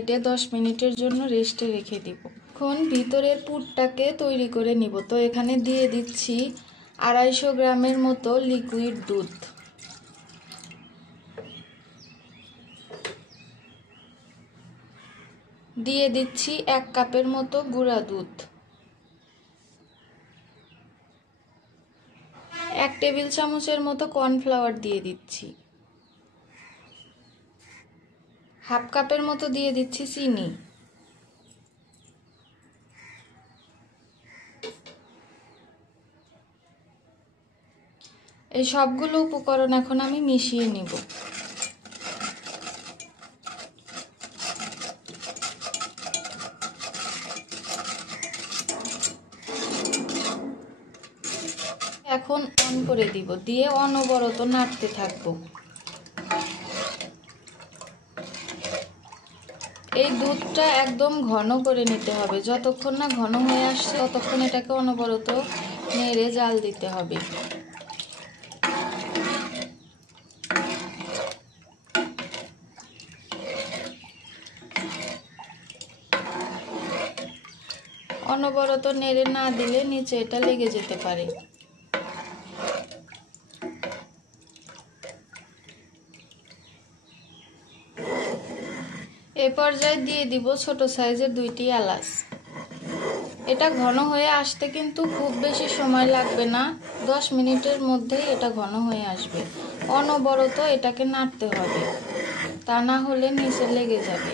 এটা 10 মিনিটের জন্য রেস্টে রেখে দিব। এখন ভিতরের পুরটাকে তৈরি করে নিব। তো এখানে দিয়ে দিচ্ছি 250 গ্রামের মতো লিকুইড দুধ। দিয়ে দিচ্ছি 1 কাপের মতো গুঁড়া দুধ। 1 টেবিল চামচের মতো কর্নফ্লাওয়ার দিয়ে দিচ্ছি। 1/2 কাপের মতো দিয়ে দিচ্ছি চিনি। এই সবগুলো উপকরণ এখন আমি মিশিয়ে নিব। এখন অন করে দিব, দিয়ে অনবরত নাড়তে থাকবো। এই দুধটা একদম ঘন করে নিতে হবে। যতক্ষণ না ঘন হয়ে আসছে ততক্ষণ এটাকে অনবরত নেড়ে জাল দিতে হবে। অনবরত নেড়ে না দিলে নিচে এটা লেগে যেতে পারে। এই পর্যায়ে দিয়ে দিব ছোট সাইজের 2টি এলাচ। এটা ঘন হয়ে আসতে কিন্তু খুব বেশি সময় লাগবে না, 10 মিনিটের মধ্যেই এটা ঘন হয়ে আসবে। অনবরত এটাকে নাড়তে হবে, তা না হলে নিচে লেগে যাবে।